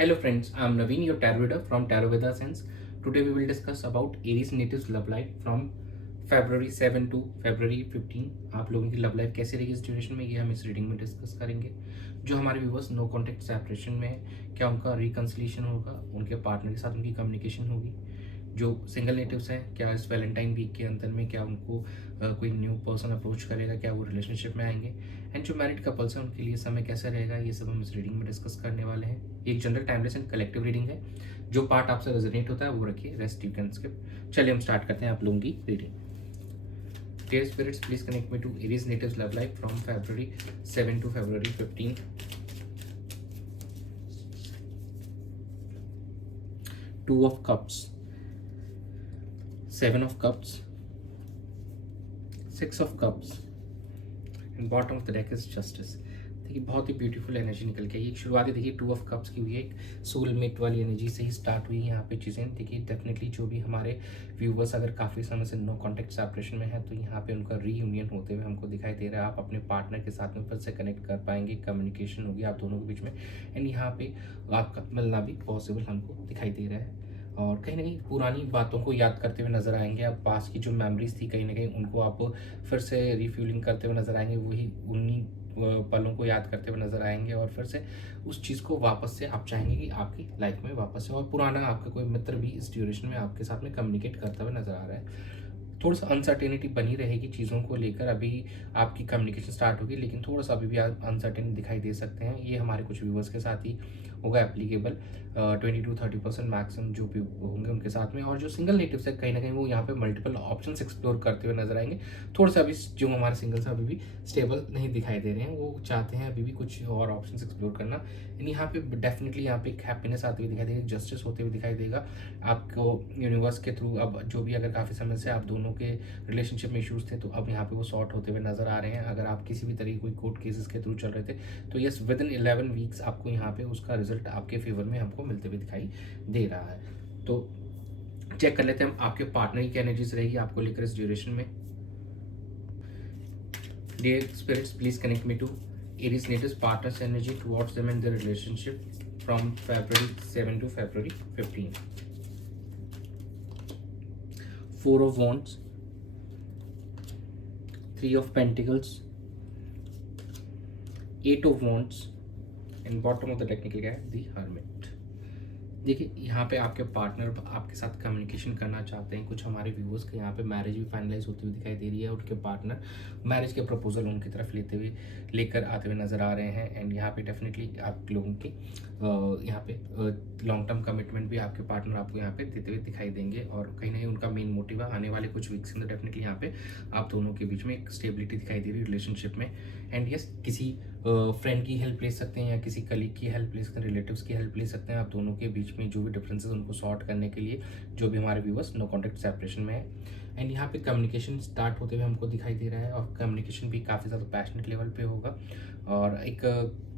Hello friends, I am Naveen, your tarot reader from Tarot Veda Sense. Today we will discuss about Aries natives love life from February 7 to February 15। आप लोगों की love life कैसे रहेगी इस duration में, ये हम इस रीडिंग में डिस्कस करेंगे। जो हमारे व्यूवर्स नो कॉन्टेक्ट सेपरेशन में है, क्या उनका रिकन्सिलिएशन होगा, उनके पार्टनर के साथ उनकी कम्युनिकेशन होगी। जो सिंगल नेटिव्स हैं, क्या इस वैलेंटाइन वीक के अंदर में क्या उनको कोई न्यू पर्सन अप्रोच करेगा, क्या वो रिलेशनशिप में आएंगे। एंड जो मैरिड कपल्स हैं उनके लिए समय कैसा रहेगा, ये सब हम इस रीडिंग में डिस्कस करने वाले हैं। एक general timeless and collective reading है। जो पार्ट आपसे रेजोनेट होता है वो रखिए, रेस्ट यू कैन स्किप। चलिए हम स्टार्ट करते हैं आप लोगों की reading. Dear spirits, please connect me to Aries natives love life from February 7 to February 15। Two of Cups, Seven of Cups, Six of Cups and bottom of the deck is justice. देखिए बहुत ही beautiful energy निकल के आई। एक शुरुआती देखिए two of cups की हुई है, एक सोलमेट वाली एनर्जी से ही स्टार्ट हुई यहाँ पे चीज़ें। देखिए डेफिनेटली जो भी हमारे व्यूवर्स अगर काफ़ी समय से नो कॉन्टेक्ट सेपरेशन में है तो यहाँ पे उनका रीयूनियन होते हुए हमको दिखाई दे रहा है। आप अपने पार्टनर के साथ में फिर से कनेक्ट कर पाएंगे, कम्युनिकेशन होगी आप दोनों के बीच में, एंड यहाँ पे आपका मिलना भी पॉसिबल हमको दिखाई दे रहा है। और कहीं ना कहीं पुरानी बातों को याद करते हुए नजर आएंगे। अब पास की जो मेमोरीज थी कहीं ना कहीं उनको आप फिर से रिफ्यूलिंग करते हुए नजर आएंगे, वही उन्हीं पलों को याद करते हुए नजर आएंगे और फिर से उस चीज़ को वापस से आप चाहेंगे कि आपकी लाइफ में वापस से, और पुराना आपका कोई मित्र भी इस ड्यूरेशन में आपके साथ में कम्युनिकेट करता हुआ नजर आ रहा है। थोड़ा सा अनसर्टेनिटी बनी रहेगी चीज़ों को लेकर। अभी आपकी कम्युनिकेशन स्टार्ट होगी लेकिन थोड़ा सा अभी भी आप अनसर्टेन दिखाई दे सकते हैं। ये हमारे कुछ व्यूवर्स के साथ ही होगा एप्लीकेबल। 20 to 30% मैक्सिमम जो भी होंगे उनके साथ में। और जो सिंगल नेटिव्स है कहीं ना कहीं वो यहाँ पे मल्टीपल ऑप्शंस एक्सप्लोर करते हुए नजर आएंगे। थोड़ा सा अभी जो हमारे सिंगल्स हैं अभी भी स्टेबल नहीं दिखाई दे रहे हैं, वो चाहते हैं अभी भी कुछ और ऑप्शंस एक्सप्लोर करना। यहाँ पे डेफिनेटली यहाँ पे एक हैप्पीनेस आती हुई दिखाई देगी, जस्टिस होते हुए दिखाई देगा आपको यूनिवर्स के थ्रू। अब जो भी अगर काफ़ी समय से आप दोनों के रिलेशनशिप में इश्यूज थे तो अब यहाँ पे वो सॉर्ट होते हुए नजर आ रहे हैं। अगर आप किसी भी तरीके कोई कोर्ट केसेस के थ्रू चल रहे थे तो यस विद इन 11 वीक्स आपको यहाँ पे उसका रिजल्ट आपके फेवर में हमको मिलते हुए दिखाई दे रहा है। तो चेक कर लेते हैं हम आपके पार्टनर की क्या एनर्जीज रहेगी आपको लेकर इस ड्यूरेशन में। Dear spirits, please connect me to Aries natives partners energy towards them and their relationship from February 7 to February 15। Four of Wands, Three of Pentacles, Eight of Wands and bottom of the technical क्या है, दी hermit. देखिए यहाँ पे आपके partner आपके साथ communication करना चाहते हैं। कुछ हमारे व्यूवर्स के यहाँ पे मैरिज भी फाइनलाइज होती हुई दिखाई दे रही है। उनके पार्टनर मैरिज के प्रपोजल उनकी तरफ लेकर आते हुए नजर आ रहे हैं। एंड यहाँ पे डेफिनेटली आप लोगों के यहाँ पे लॉन्ग टर्म कमिटमेंट भी आपके पार्टनर आपको यहाँ पे देते हुए दिखाई देंगे। और कहीं ना कहीं उनका मेन मोटिव है आने वाले कुछ वीक्स के अंदर डेफिनेटली यहाँ पे आप दोनों के बीच में एक स्टेबिलिटी दिखाई दे रही है रिलेशनशिप में। एंड यस किसी फ्रेंड की हेल्प ले सकते हैं या किसी कलीग की हेल्प ले सकते हैं, रिलेटिव्स की हेल्प ले सकते हैं आप दोनों के बीच में जो भी डिफरेंसेस उनको सॉर्ट करने के लिए, जो भी हमारे व्यूवर्स नो कॉन्टेक्ट सेपरेशन में है। एंड यहाँ पे कम्युनिकेशन स्टार्ट होते हुए हमको दिखाई दे रहा है और कम्युनिकेशन भी काफ़ी ज़्यादा पैशनेट लेवल पे होगा और एक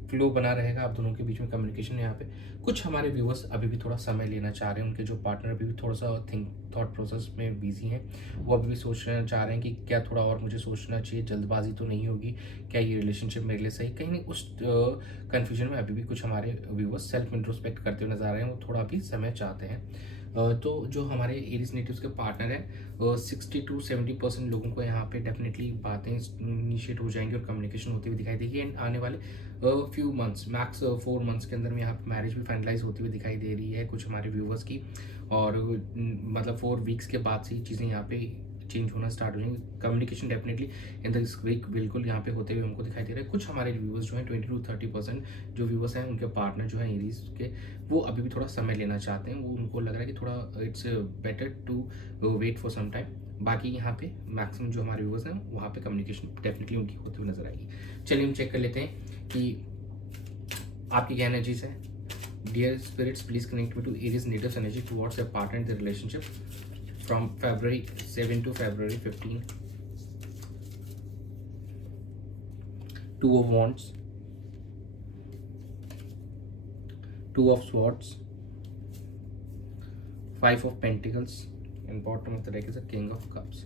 फ्लो बना रहेगा आप दोनों के बीच में कम्युनिकेशन। यहाँ पे कुछ हमारे व्यूवर्स अभी भी थोड़ा समय लेना चाह रहे हैं, उनके जो पार्टनर अभी भी थोड़ा सा थॉट प्रोसेस में बिजी हैं, वो अभी भी सोचना चाह रहे हैं कि क्या थोड़ा और मुझे सोचना चाहिए, जल्दबाजी तो नहीं होगी, क्या ये रिलेशनशिप मेरे लिए सही। कहीं नहीं उस कन्फ्यूजन में अभी भी कुछ हमारे व्यूवर्स सेल्फ इंट्रोस्पेक्ट करते हुए नजर आ रहे हैं, वो थोड़ा भी समय चाहते हैं। तो जो हमारे एरीज नेटिव्स के पार्टनर हैं 60 to 70% लोगों को यहाँ पे डेफिनेटली बातें इनिशिएट हो जाएंगी और कम्युनिकेशन होती हुई दिखाई देगी। एंड आने वाले फ्यू मंथ्स मैक्स 4 मंथ्स के अंदर में यहाँ पे मैरिज भी फाइनलाइज होती हुई दिखाई दे रही है कुछ हमारे व्यूवर्स की। और मतलब 4 वीक्स के बाद से ही चीज़ें यहाँ पे चेंज होना स्टार्ट हो जाएंगे। Communication definitely in this week बिल्कुल यहाँ पे होते हुए हमको दिखाई दे रहा है। कुछ हमारे व्यूवर्स जो हैं 20 to 30% जो व्यूवर्स हैं उनके पार्टनर जो हैं एरीज के, वो अभी भी थोड़ा समय लेना चाहते हैं। वो उनको लग रहा है कि थोड़ा it's better to wait for some time. बाकी यहाँ पे मैक्सिमम जो हमारे व्यूवर्स हैं वहाँ पे कम्युनिकेशन डेफिनेटली उनकी होती हुई नजर आएगी। चलिए हम चेक कर लेते हैं कि आपकी क्या एनर्जीज है। Dear spirits, please connect me to Aries natives energy towards your partner in the relationship from February 7 to February 15। Two of Wands, Two of Swords, Five of Pentacles, and bottom of the deck is a king of cups.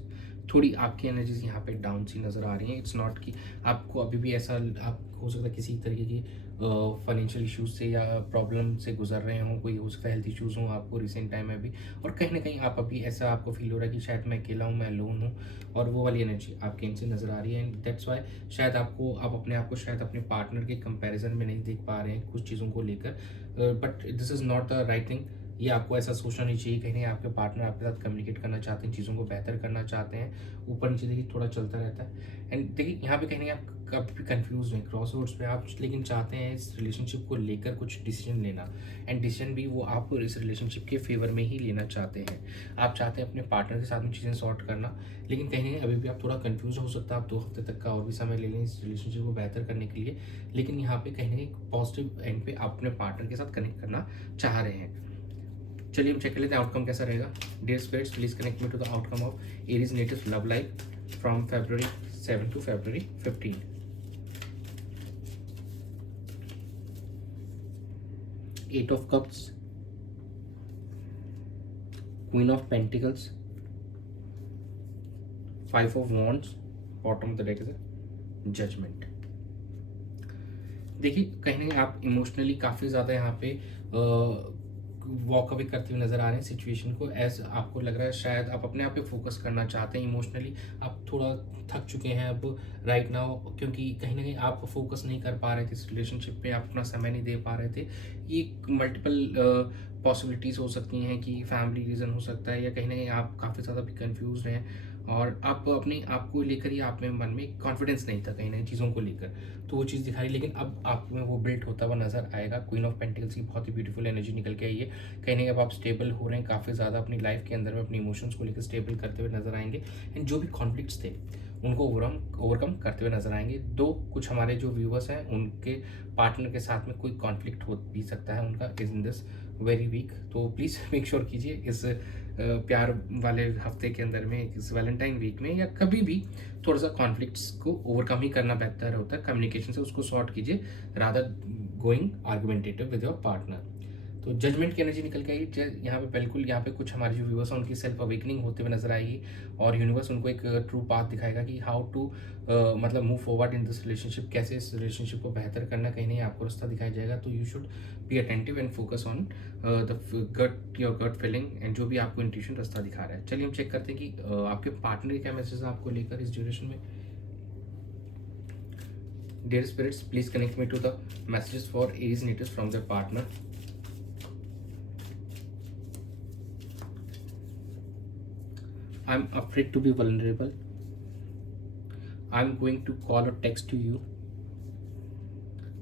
थोड़ी आपकी energies यहाँ पे down सी नज़र आ रही हैं। It's not कि आपको अभी भी ऐसा आप हो सकता है किसी तरीके की फाइनेंशियल इश्यूज से या प्रॉब्लम से गुजर रहे हों, कोई हो सकता है हेल्थ इश्यूज़ हों आपको रिसेंट टाइम में भी, और कहीं ना कहीं आप अभी ऐसा आपको फील हो रहा है कि शायद मैं अकेला हूँ, मैं लोन हूँ, और वो वाली एनर्जी आपके इनसे नज़र आ रही है। एंड दैट्स वाई शायद आपको आप अपने आप को शायद अपने पार्टनर के कंपैरिजन में नहीं देख पा रहे हैं कुछ चीज़ों को लेकर, but this is not the right thing. ये आपको ऐसा सोचना नहीं चाहिए। कहीं आपके पार्टनर आपके साथ कम्युनिकेट करना चाहते हैं, चीज़ों को बेहतर करना चाहते हैं, ऊपर नीचे देखिए थोड़ा चलता रहता है। एंड देखिए यहाँ पे कहीं आप कभी भी कंफ्यूज नहीं, क्रॉस रोड्स पे आप लेकिन चाहते हैं इस रिलेशनशिप को लेकर कुछ डिसीजन लेना, एंड डिसीजन भी वो आप इस रिलेशनशिप के फेवर में ही लेना चाहते हैं। आप चाहते हैं अपने पार्टनर के साथ में चीज़ें सॉर्ट करना, लेकिन कहीं अभी भी आप थोड़ा कंफ्यूज हो सकता है। आप 2 हफ्ते तक का और भी समय ले लें इस रिलेशनशिप को बेहतर करने के लिए, लेकिन यहाँ पे कहीं ना कहीं पॉजिटिव एंड पे आप अपने पार्टनर के साथ कनेक्ट करना चाह रहे हैं। चलिए हम चेक कर लेते हैं आउटकम कैसा रहेगा। Dear spirits, please connect me to the outcome of Aries native love life from February 7 to February 15। Eight of Cups, Queen of Pentacles, Five of Wands, bottom of the deck is a Judgment। देखिए कहीं ना कहीं आप emotionally काफ़ी ज़्यादा यहाँ पे walk away करते हुए नज़र आ रहे हैं सिचुएशन को। एज आपको लग रहा है शायद आप अपने आप पे फोकस करना चाहते हैं। इमोशनली आप थोड़ा थक चुके हैं अब राइट नाउ, क्योंकि कहीं ना कहीं आप फोकस नहीं कर पा रहे थे इस रिलेशनशिप पे, आप अपना समय नहीं दे पा रहे थे। ये मल्टीपल पॉसिबिलिटीज़ हो सकती हैं कि फैमिली रीज़न हो सकता है, या कहीं ना कहीं आप काफ़ी ज़्यादा भी कन्फ्यूज हैं और आप अपने आप को लेकर ही आप में मन में कॉन्फिडेंस नहीं था कहीं ना कहीं चीज़ों को लेकर, तो वो चीज़ दिखाई। लेकिन अब आप में वो बिल्ड होता हुआ नजर आएगा। क्वीन ऑफ पेंटिकल्स की बहुत ही ब्यूटीफुल एनर्जी निकल के आई है। कहीं ना कहीं अब आप स्टेबल हो रहे हैं काफ़ी ज़्यादा अपनी लाइफ के अंदर में, अपनी इमोशंस को लेकर स्टेबल करते हुए नजर आएंगे। एंड जो भी कॉन्फ्लिक्ट्स थे उनको ओवरकम करते हुए नजर आएंगे। दो कुछ हमारे जो व्यूवर्स हैं उनके पार्टनर के साथ में कोई कॉन्फ्लिक्ट हो भी सकता है उनका is in this very weak, तो प्लीज़ मेक श्योर कीजिए इस प्यार वाले हफ्ते के अंदर में, इस वैलेंटाइन वीक में या कभी भी थोड़ा सा कॉन्फ्लिक्ट्स को ओवरकम ही करना बेहतर होता है। कम्युनिकेशन से उसको सॉर्ट कीजिए rather going argumentative with your partner. तो जजमेंट की एनर्जी निकल के आई यहाँ पे। बिल्कुल यहाँ पे कुछ हमारे जो व्यूवर्स हैं उनकी सेल्फ अवेकनिंग होते हुए नजर आएगी, और यूनिवर्स उनको एक ट्रू पाथ दिखाएगा कि हाउ टू मतलब move forward in this relationship, कैसे इस रिलेशनशिप को बेहतर करना। कहीं नहीं आपको रास्ता दिखाया जाएगा। तो you should be attentive and focus on the gut, your gut feeling, and जो भी आपको इंट्यूशन रास्ता दिखा रहा है। चलिए हम चेक करते हैं कि आपके पार्टनर के क्या मैसेज है आपको लेकर इस ड्यूरेशन में। Dear spirits, please connect me to the messages for Aries natives from their partner. I'm afraid to be vulnerable. I'm going to call or text to you.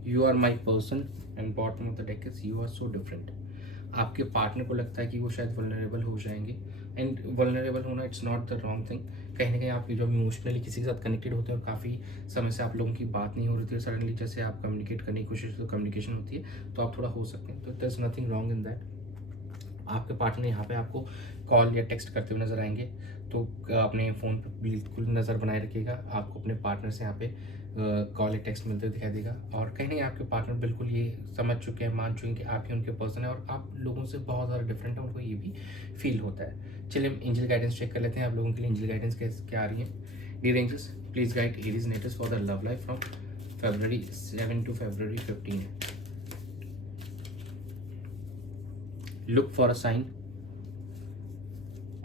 You are my person, and bottom of the deck is you are so different. आपके partner को लगता है कि वो शायद vulnerable हो जाएंगे, and vulnerable होना it's not the wrong thing. कहीं ना कहीं आप जब इमोशनली किसी के साथ कनेक्टेड होते हैं और काफ़ी समय से आप लोगों की बात नहीं हो रही थी, सडनली जैसे आप कम्युनिकेट करने की कोशिश, तो कम्युनिकेशन होती है, तो आप थोड़ा हो सकते हैं। तो there is nothing wrong in that. आपके पार्टनर यहाँ पे आपको कॉल या टेक्स्ट करते हुए नजर आएंगे, तो अपने फ़ोन पर बिल्कुल नज़र बनाए रखिएगा। आपको अपने पार्टनर से यहाँ पे कॉल या टेक्स्ट मिलते दिखाई देगा, और कहीं नहीं आपके पार्टनर बिल्कुल ये समझ चुके हैं, मान चुके हैं कि आप ही उनके पर्सन है और आप लोगों से बहुत ज़्यादा डिफरेंट है, उनको ये भी फील होता है। चलिए हम एंजल गाइडेंस चेक कर लेते हैं आप लोगों के लिए एंजल गाइडेंस क्या आ रही है। Dear angels, please guide Aries natives for the love life from February 7 to February 15। Look for a sign,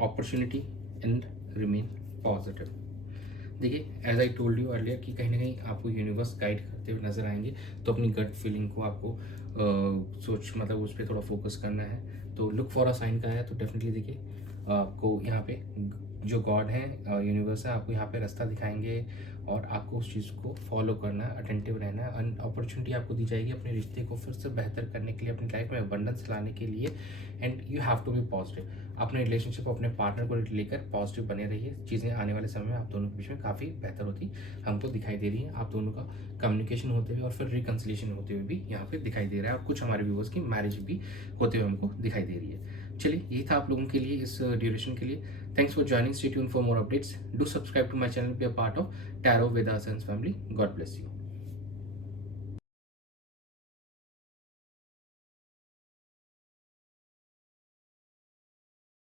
opportunity and remain positive। देखिए as I told you earlier कि कहीं ना कहीं आपको यूनिवर्स गाइड करते हुए नजर आएंगे, तो अपनी गट फीलिंग को आपको मतलब उस पर थोड़ा फोकस करना है। तो लुक फॉर अ साइन का है, तो डेफिनेटली देखिए आपको यहाँ पे जो गॉड है, यूनिवर्स है, आपको यहाँ पे रास्ता दिखाएंगे और आपको उस चीज़ को फॉलो करना है, अटेंटिव रहना है। एंड अपॉर्चुनिटी आपको दी जाएगी अपने रिश्ते को फिर से बेहतर करने के लिए, अपनी लाइफ में अबंडेंस लाने के लिए। And you have to be positive. अपने रिलेशनशिप, अपने पार्टनर को लेकर पॉजिटिव बने रहिए। चीज़ें आने वाले समय में आप दोनों के बीच में काफ़ी बेहतर होती हमको दिखाई दे रही है। आप दोनों का कम्युनिकेशन होते हुए और फिर रिकन्सिलेशन होते हुए भी यहाँ पे दिखाई दे रहा है, और कुछ हमारे व्यूवर्स की मैरिज भी होते हुए हमको दिखाई दे रही है। चलिए ये था आप लोगों के लिए इस ड्यूरेशन के लिए। Thanks for joining. Stay tuned for more updates. Do subscribe to my channel, be a part of Tarot Veda Arts and family. God bless you.